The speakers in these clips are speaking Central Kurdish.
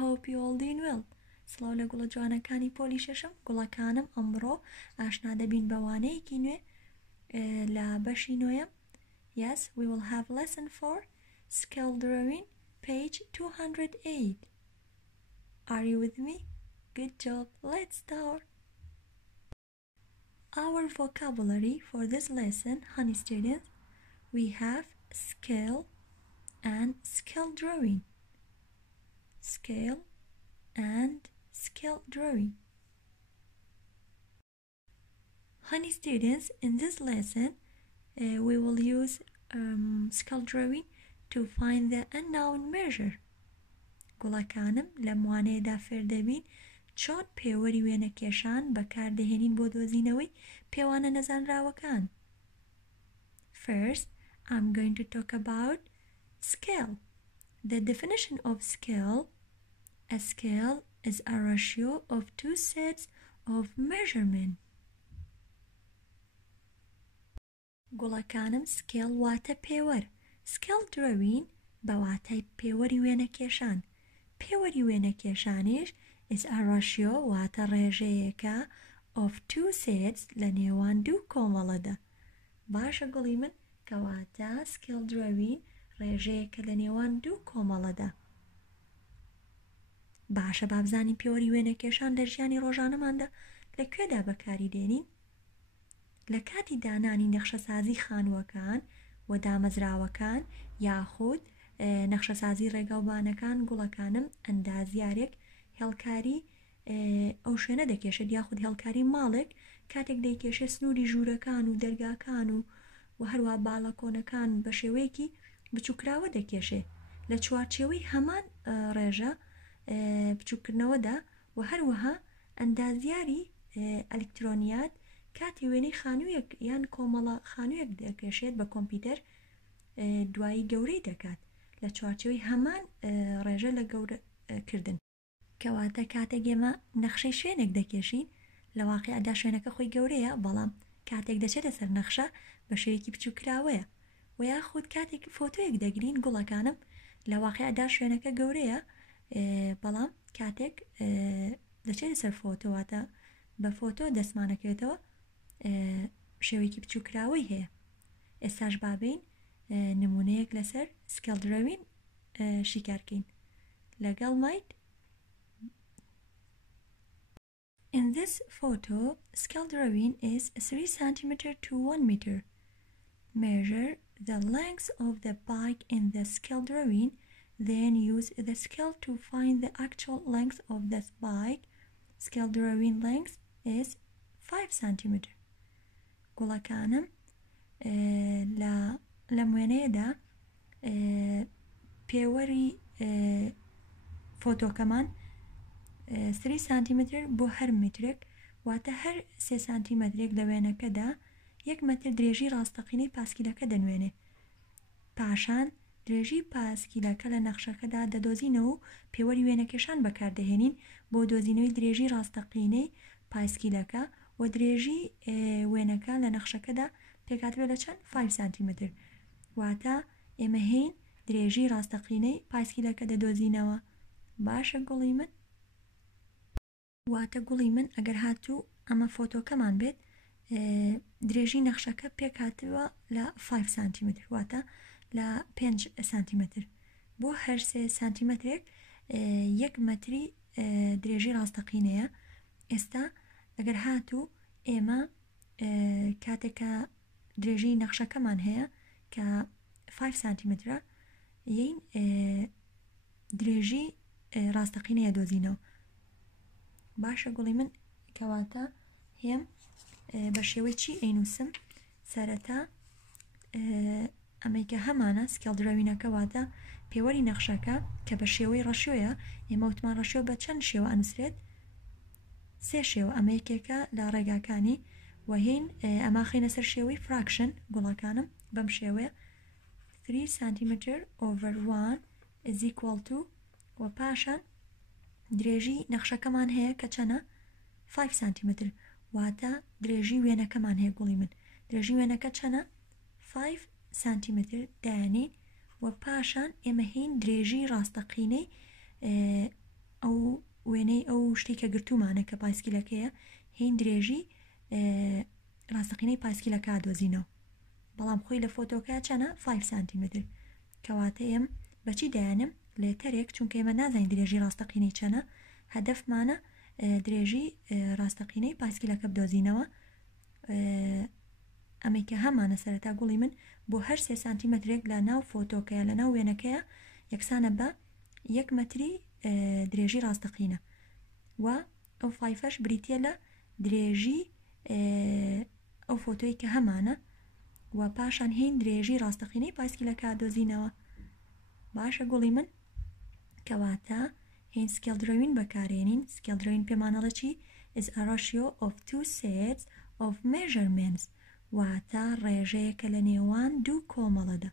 hope you all doing well. سڵاو لە گوڵە جوانەکانی پۆلی شەشەم گوڵەکانم ئەمڕۆ ئاشنا دەبین بەوانەیەکی نوێ لە بەشی نوێیەم. Yes, we will have lesson 4 scale drawing page 208. Are you with me? Good job. Let's start. Our vocabulary for this lesson, honey students, we have scale and scale drawing. Scale and scale drawing. Honey students, in this lesson we will use scale drawing to find the unknown measure. گوڵەکانم لە موانەیەدا فێر دەبین چۆن پێوەری وێنەکێشان بەکاردەهێنین بۆ دۆزینەوەی پێوانە نەزانراوەکان. First, I'm going to talk about scale. The definition of scale: a scale is a ratio of two sets of measurement. گوڵەکانم scale واتە پێوەر. Scale drawing بەواتای پێوەری وێنەکێشان. پێوەری وێنەکێشانیش is a ratio واتە ڕێژەیەکە of two sets لە نێوان دوو کۆمەڵەدا. باشە گوڵی من کەواتە scale drawing ڕێژەیەکە لە نێوان دوو کۆمەڵەدا. باشە بابزانین پێوەری وێنەکێشان لە ژیانی ڕۆژانەماندا لەکوێدا بەکاری دێنین؟ لە کاتی دانانی نەخشەسازی خانووەکان و دامەزراوەکان یاخود نەخشەسازی ڕێگاوبانەکان گوڵەکانم ئەندازیارێک هێڵکاری ئەو شوێنە دەکێشێت یاخود هێڵکاری ماڵێک کاتێک دەیکێشێت سنووری ژوورەکان و دەرگاکان و هەروە باڵەکۆنەکان بە شێوەیەکی بچووکراوە دەکێشێت لە چوارچێوەی هەمان ڕێژە بچووکردنەوەدا و هەروەها ئەندازیاری ئەلکترۆنیات کاتی وێنەی خانوویەک یان کۆمەڵە خانوویەک دەکێشێت بە کۆمپیوتەر دوایی گەورەی دەکات لە چوارچێوەی هەمان ڕێژە لە گەورەکردن. کەواتە کاتێک ئێمە نەخشەی شوێنێک دەکێشین لە واقعەدا شوێنەکە خۆی گەورەیە بەڵام کاتێک دەچێتە سەر نەخشە بە شێوەیەکی بچووکراوەیە و یاخود کاتێک فۆتۆیەک دەگرین گوڵەکانم لە واقعەدا شوێنەکە گەورەیە بەڵام کاتێک دەچێتە سەر فۆتۆواتە بە فۆتۆ دەستمانەکەوێتەوە شێوەیەکی بچووکراوەی هەیە. ئێستاش بابین نمونەیەک لەسەر scale drawing شیکارکەین لەگەڵ مایت. In this photo, scale drawing is 3 cm to 1 meter. Measure the length of the bike in the scale drawing, then use the scale to find the actual length of this bike. Scale drawing length is 5 cm. گوڵەکانم لە موێنەیەدا پێوەری فۆتۆکەمان 3 سانتیمتر بۆ هەر مترێک واتە هەر 3 سانتیمترێک لە وێنەکەدا 1 متر درێژی ڕاستەقینەی پاسکیلەکە دەنوێنێ. پاشان درێژی پاسکیلەکە لە نەخشەکەدا دەدۆزینەوە و پێوەری وێنەکێشان بەکاردەهێنین بۆ دۆزینەوەی درێژی ڕاستەقینەی پاسکیلەکە و درێژی وێنەکە لە نەخشەکەدا پێکاتوێت لە چەند 5 سانتیمتر واتە ئێمە هین درێژی ڕاستەقینەی پاسکیلەکە دەدۆزینەوە. باشە گوڵی من؟ واتە گوڵی من ئەگەر هاتوو ئەمە فۆتۆکەمان بێت درێژی نەخشەکە پێکاتوە لە 5 سانتیمتر واتە لە 5 سانتیمتر بۆ هەر 3 سانتیمترێک 1 متری درێژی ڕاستەقینەیە. ئێستا ئەگەر هاتوو ئێمە کاتێکە درێژی نەخشەکەمان هەیە کە 5 سانتیمترە یین درێژی ڕاستەقینەیە دۆزینەوە. باشە گوڵی من کەواتە هێم بە شێوەی چی ئەینووسم سەرەتا ئەمەیکە هەمانە scale drawingەکە واتە پێوەری نەخشەکە کە بە شێوەی ڕەشیۆیە ئێمە وتمان ڕەشیۆ بە چەند شێوە ئەنووسرێت؟ 3 شێوە ئەمە یەکێکە لە ڕێگاکانی وهین ئەمە خینە سەر شێوەی fraction گوڵەکانم بەم شێوەیە 3 cm/1 is equal to و پاشان درێژی نەخشەکەمان هەیە کە چەنە 5 سانتیمتر واتە درێژی وێنەکەمان هەیە گوڵی من درێژی وێنەکە چەنە 5 سانتیمتر دایانین و پاشان ئێمە هین درێژی ڕاستەقینەی ئەو وێنەی ئەو شتێک کە گرتومانە کە پایسکیلەکەیە هین درێژی ڕاستەقینەی پایسکیلەکە دۆزینەوە بەڵام خۆی لە فۆتۆکە چەنە 5 سانتیمتر کەواتە ئێم بەچی دایانم لێتەرێک چونکە ئێمە نازانین درێژی ڕاستەقینەی چەنە هەدەفمانە درێژی ڕاستەقینەی پایسکیلەکە بدۆزینەوە ئەمەی کە هەمانە سەرەتا گوڵی من بۆ هەر 3 سانتیمترێک لە ناو فۆتۆکەیە لە ناو وێنەکەیە یەکسانە بە 1 مەتری درێژی ڕاستەقینە و ئەو فایفەش بریتە لە درێژی ئەو فۆتۆی کە هەمانە و پاشان هین درێژی ڕاستەقینەی پایسکیلەکە دۆزینەوە باشە گوڵی من کەواتە هین سکێڵدرۆین بەکارێنین سکێڵدرۆین پێمانەڵە چی is a ratio of two sets of measurements واتە ڕێژەیەکە لە نێوان دوو کۆمەڵەدا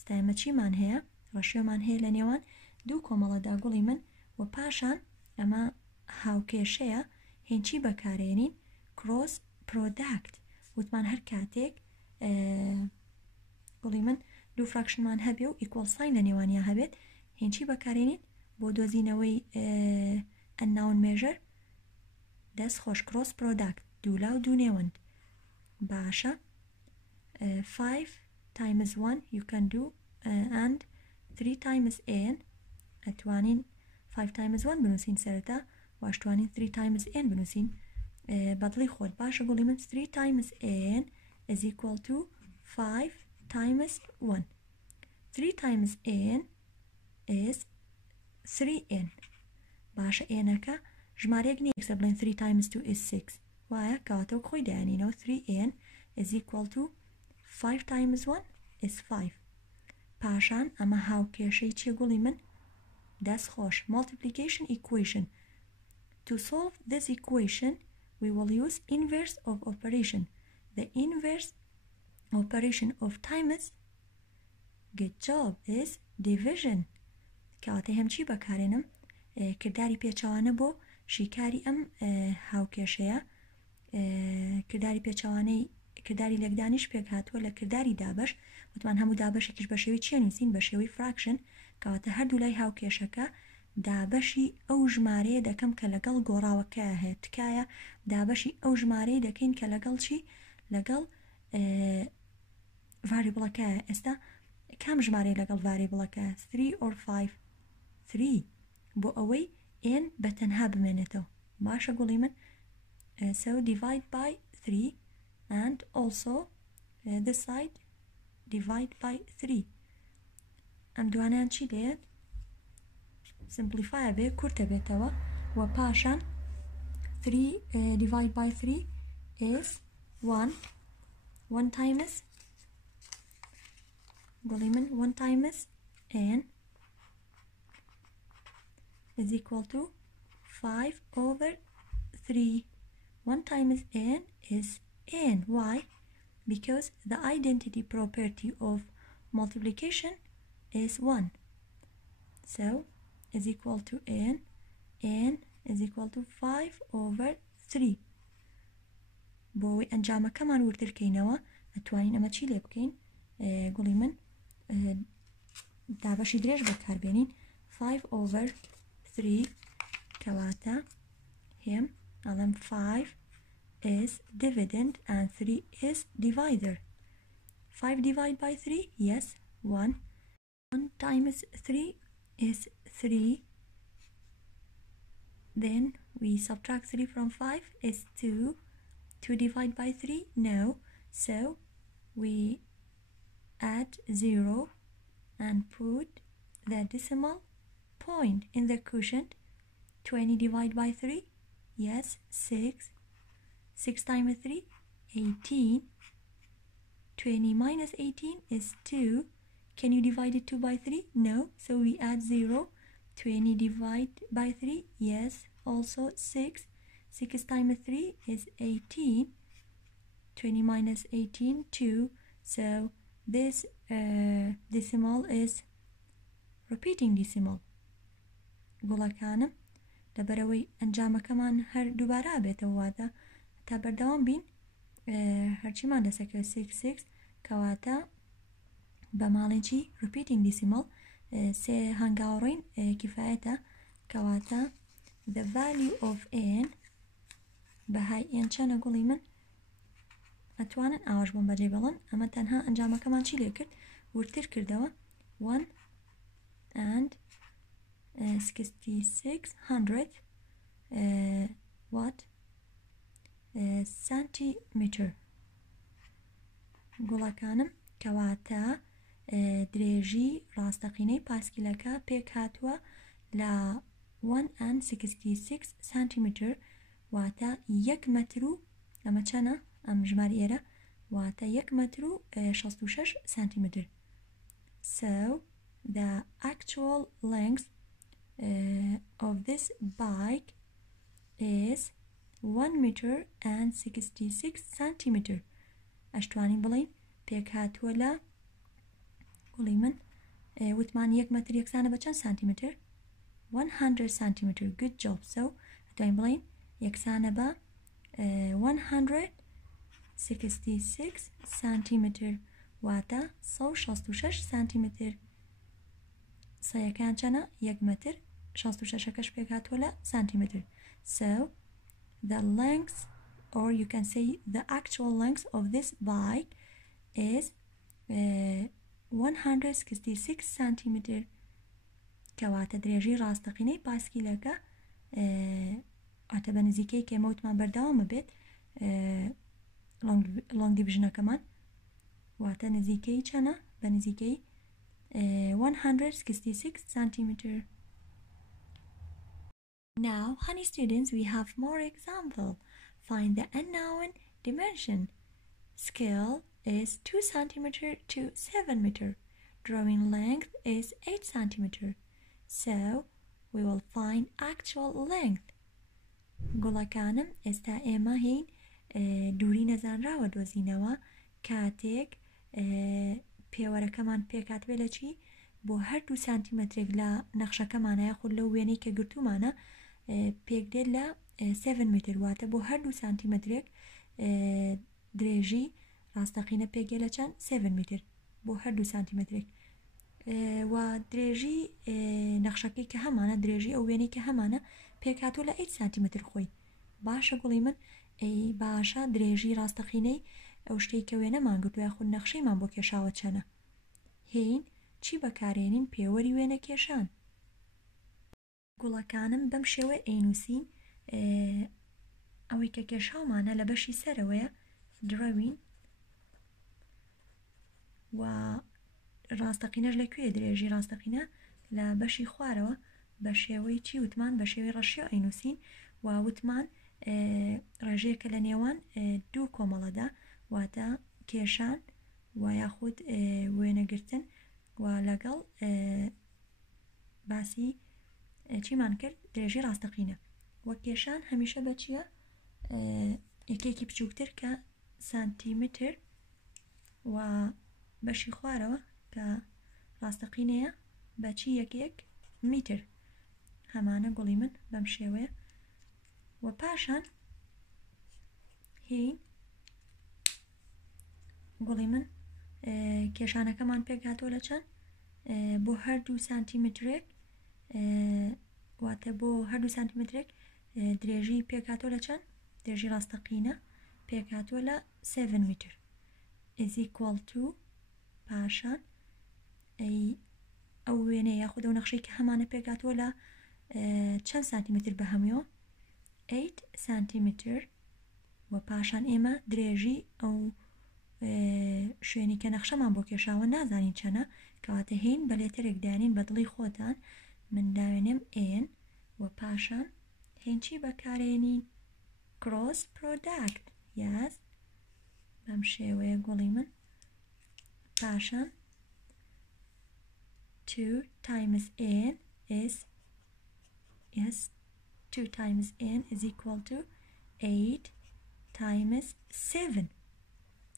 ستایمە چیمان هەیە ڕەشیۆمان هەیە لە نێوان دوو کۆمەڵەدا گوڵی من و پاشان ئەمە هاوکێشەیە هێنچی بەکارێنین کڕۆس پرۆداکت وتمان هەر کاتێک گوڵی من دوو فراکشنمان هەبێ و ئیکۆڵ ساین لە نێوانیا هەبێت هێنچی بەکارێنین بۆ دۆزینەوەی ئەنناون مێژەر دەست خۆش کڕۆس پرۆداکت دوو لاو دوو نێوەند باشە 5 times 1 you can do and 3 times n ئەتوانین 5 times 1 بنووسین سەرەتا واشتوانین 3 times n بنووسین بەدڵی خۆت باشە گوڵی من 3 times n is equal to 5 times 1 3 times n is 3n باشە ئێنەکە ژمارەیەک نیە یەکسەر بڵێن 3 times 2 is 6 وایە کەواتەوە خۆی دایانینەوە 3n is equal to 5 times 1 is 5 پاشان ئەمە هاوکێشەی چیە گوڵی من دەست خۆش multiplication equation to solve this equation we will use inverse of operation the inverse operation of times good job is division کەواتە هەم چی بەکارێنم کردداری پێچەوانە بۆ شیکاری ئەم هاوکێشەیە کردداری پێچەوانەی کردداری لەگدانیش پێک هاتووە لە کردداری دابش وتمان هەموو دابشێکیش بە شێوی چیە نووسین بە شێوی فراکشن کەواتە هەردوو لای هاوکێشەکە دابشی ئەو ژمارەیە دەکەم کە لەگەڵ گۆڕاوەکە هەیە تکایە دابشی ئەو ژمارەی دەکەین کە لەگەڵ چی لەگەڵ ڤاریبڵەکە ئێستا کام ژمارەی لەگەڵ ڤاریبڵەکە 3 or 5 3 بۆ ئەوەی n بەتەنها بمێنێتەوە باشە گوڵی من so divide by 3 and also this side divide by 3 ئەم دوانیان چی دێت simplify بێ کورتە بێتەوە و پاشان 3 divide by 3 is 1 times گوڵی من 1 times n is equal to 5 over 3 1 times n is n why because the identity property of multiplication is 1 so is equal to n is equal to 5 over 3 بۆی ئەنجامەکەمان ورترکەینەوە ئەتوانین ئەمە چی لێ بکەین گوڵی من دابەشی درێژ بەکاربێنین 5 over 3 کەواتە هێم ئەڵێم 5 is dividend and 3 is divider 5 divide by 3 yes 1 times 3 is 3 then we subtract 3 from 5 is 2 2 divide by 3 no so we add 0 and put the decimal point in the quotient 20 divided by 3 yes 6 6 times 3 18 20 minus 18 is 2 can you divide it 2 by 3 no so we add 0 20 divided by 3 yes also 6 6 times 3 is 18 20 minus 18 2 so this decimal is repeating decimal گوڵەکانم لەبەرەوەی ئەنجامەکەمان هەر دووبارە بێتەوە واتە تا بەردەوام بین هەرچیمان دەسەکەوێت 6 کەواتە بە ماڵێکی repeating decimal سێ هەنگاوڕین کیفایەتە کەواتە the value of n بەهای n چەنە گوڵی من ئەتوانن ئاواش بۆم بەجێ بڵن ئەمە تەنها ئەنجامەکەمان چی لێ کرد ورتر کردەوە 1 and 6600 what centimeter گوڵەکانم کەواتە درێژی ڕاستەقینەی پاسکیلەکە پێک هاتووە لە 1 and 66 centimeter واتە 1 مەتر و ئەمە چەنە ئەم ژماری ئێرە واتە 1 مەتر و 66 centimeter. So the actual length of this bike is 1 meter and 66 centimeter. ئەشتوانین بڵین پێک هاتووە لە گوڵی من وتمان 1 مەتر یەکسانە بە چەند سانتیمتر 100 centimeter. Good job. So ئەتوانین بڵین یەکسانە بە 166 centimeter واتە 166 centimeter. سەیەکان چەنە 1 مەتر 66ەکەش پێک هاتووە لە سانتیمتر. So the length or you can say the actual length of this bike is 166 centimeter. کەواتە درێژی ڕاستەقینەی پاسکیلەکە ئاتە بە نزیکەی کێمەوتمان بەردەوامە بێت لۆنگ دیڤژنەکەمان واتە نزیکەی چەنە بە نزیکەی 166 centimeter. Now, honey students, we have more example. Find the unknown dimension. Scale is 2 centimeter to 7 meter. Drawing length is 8 centimeter. So, we will find actual length. گوڵەکانم ئێستا ئێمە هین دووری نەزانراوە دۆزینەوە کاتێک پێوەرەکەمان پێکاتبێ لە چی بۆ هەردوو سانتیمەترێک لە نەخشەکەمانە یاخود لەو وێنەی کە گرتومانە پێکدێت لە 7 میتر واتە بۆ هەردوو سانتیمەترێک درێژی ڕاستەقینە پێگێ لە چەند 7 میتر بۆ هەردوو سانتیمەترێک و درێژی نەخشەکەی کە هەمانە درێژی ئەو وێنەی کە هەمانە پێکاتوە لە 8 سانتیمەتر خۆی باشە گوڵی من ئەی باشە درێژی ڕاستەقینەی ئەو شتەی کە وێنەمان گرتووە یاخود نەخشەیمان بۆ کێشاوە چەنە هین چی بەکارێنین پێوەری وێنە کێشان گوڵەکانم بەم شێوە ئەینووسین ئەوەی کە کێشاومانە لە بەشی سەرەوەیە drawing و ڕاستەقینەش لەکوێ درێژی ڕاستەقینە لە بەشی خوارەوە بە شێوەی چی وتمان بە شێوەی ڕەشیە ئەینووسین و وتمان ڕێژەیەکە لە نێوان دوو کۆمەڵەدا واتە کێشان و یاخود وێنەگرتن و لەگەڵ باسی چیمان کرد درێژی ڕاستەقینە وە کێشان هەمیشە بە چییە یەکێکی بچووکتر کە سانتیمتر و بەشی خوارەوە کە ڕاستەقینەیە بەچی یەکێک میتر هەمانە گوڵی من بەم شێوەیە و پاشان هین گوڵی من کێشانەکەمان پێک هاتووە لە چەند بۆ هەردوو سانتیمترێک واتە بۆ هەردوو سانتیمترێک درێژی پێک هاتووە لە چەند درێژی ڕاستەقینە پێک هاتووە لە 7 میتر is equal to پاشان ئەو وێنەیە یاخود ئەو نەخشەی کە هەمانە پێک هاتووە لە چەند سانتیمتر بە هەموویەوە 8 سانتیمتر و پاشان ئێمە درێژی ئەو شوێنی کە نەخشەمان بۆ کێشاوە نازانین چەنە کەواتە هین بە لێتەرێک دانین بە دڵی خۆتان من داوێنم n و پاشان هین چی بەکارێنین cross product yes بەم شێوەیە گوڵی من پاشان 2 times n is yes 2 times n is equal to 8 times 7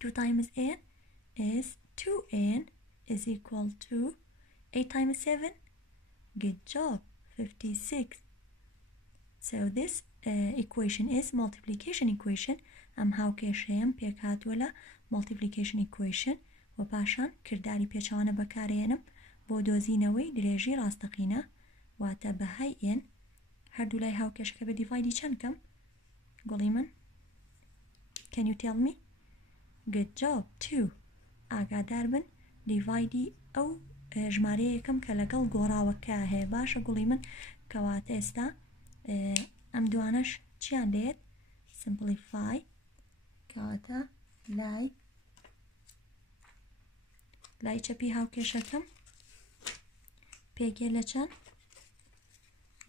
2 times n is 2n is equal to 8 times 7 good job 56 so this equation is multiplication equation ئەم هاوکێشەیەم پێک هاتووە لە multiplication equation و پاشان کردداری پێچەوانە بەکارێنم بۆ دۆزینەوەی درێژی ڕاستەقینە واتە بەهای n هەردوو لای هاوکێشەکە بە دیڤایدی چەند کەم گوڵی من can you tell me good job 2 ئاگادار بن دیڤایدی ئەو ژمارەیە یەکەم کە لەگەڵ گۆڕاوەکە هەیە باشە گوڵی من کەواتە ئێستا ئەم دوانەش چیان لێت simplify کەواتە لای چەپی هاوکێشەکەم پێگێ لە چەند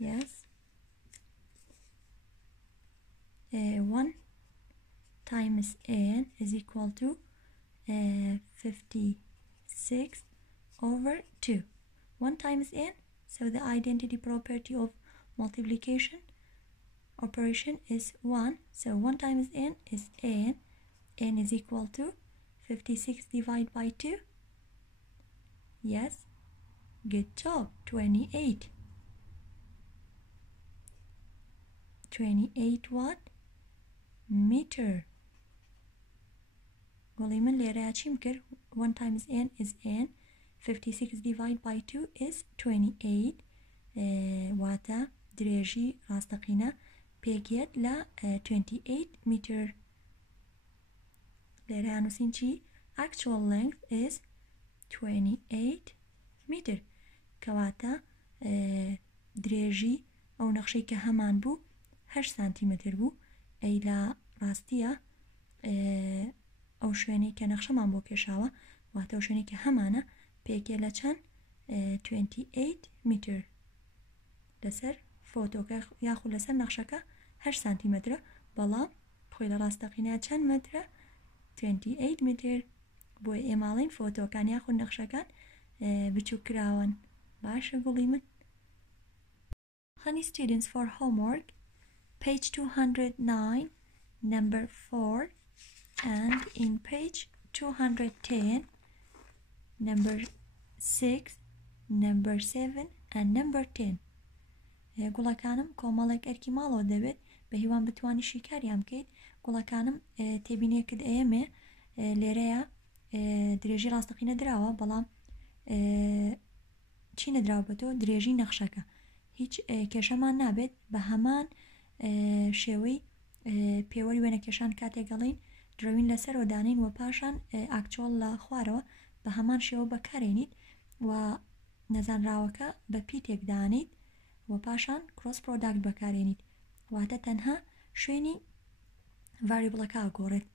yes 1 times n is equal to 56 over 2 1 times n so the identity property of multiplication operation is 1 so 1 times n is n is equal to 56 divided by 2 yes good job 28 what meter گوڵی من لێرە چیم کرد 1 times n is n 56 divided by 2 is 28 واتە درێژی ڕاستەقینە پێگێت لە 28 meter لێرە نووسین چی actual length is 28 meter کەواتە درێژی ئەو نەخشەی کە هەمان بوو 8 سانتیمتر بوو ئەی لە ڕاستیە ئەو شوێنەی کە نەخشەمان بۆ کێشاوە واتە ئەو شوێنەی کە هەمانە پێگێ لە چەند 28 meter لەسەر فۆتۆکە یاخود لەسەر نەخشەکە 8 سانتیمترە بەڵام خۆی لە ڕاستەقینە چەند مترە 28 meter بۆی ئێماڵین فۆتۆکان یاخود نەخشەکان بچووکراون باشە گوڵی من Honey students for homework page 209 number 4 and in page 210 number 6 number 7 and number 10 گوڵەکانم کۆمەڵێک ئەرکی ماڵەوە دەبێت بە هیوان بتوانی شیکاریان بکەیت گوڵەکانم تێبینێکت ئێمێ لێرەیە درێژی ڕاستەقینە دراوە بەڵام چی نەدراوە بە تۆ درێژی نەخشەکە هیچ کێشەمان نابێت بە هەمان شێوەی پێوەری وێنەکێشان کاتێکگەڵین درۆین لەسەرەوە دانین و پاشان ئاکچۆڵ لە خوارەوە بە هەمان شێوە بەکارێنیت و نەزانراوەکە بە پیتێک دانیت و پاشان کڕۆس پرۆداکت بەکارێنیت واتە تەنها شوێنی ڤاریبڵەکە گۆڕێت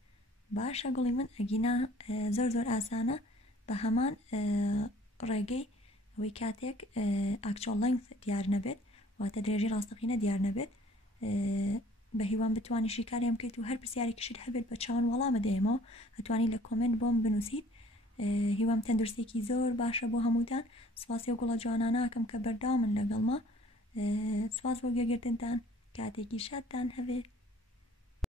باشە گوڵی من ئەگینا زۆر ئاسانە بە هەمان ڕێگەی ئەوەی کاتێک ئاکچۆڵ لەنگث دیار نەبێت واتە درێژی ڕاستەقینە دیار نەبێت بە هیوان بتوانی شیکاریان بکەیت و هەر پرسیارێکیشت هەبێت بە چاوان وەڵامە دەیەمەوە ئەتوانی لە کۆمنت بۆم بنووسیت هیوام تەندروستێکی زۆر باشە بۆ هەمووتان سواسی و گوڵە جواناناکەم کە بەرداومن لەگەڵما سواس بۆ گوێگرتنتان کاتێکی شادتان هەبێت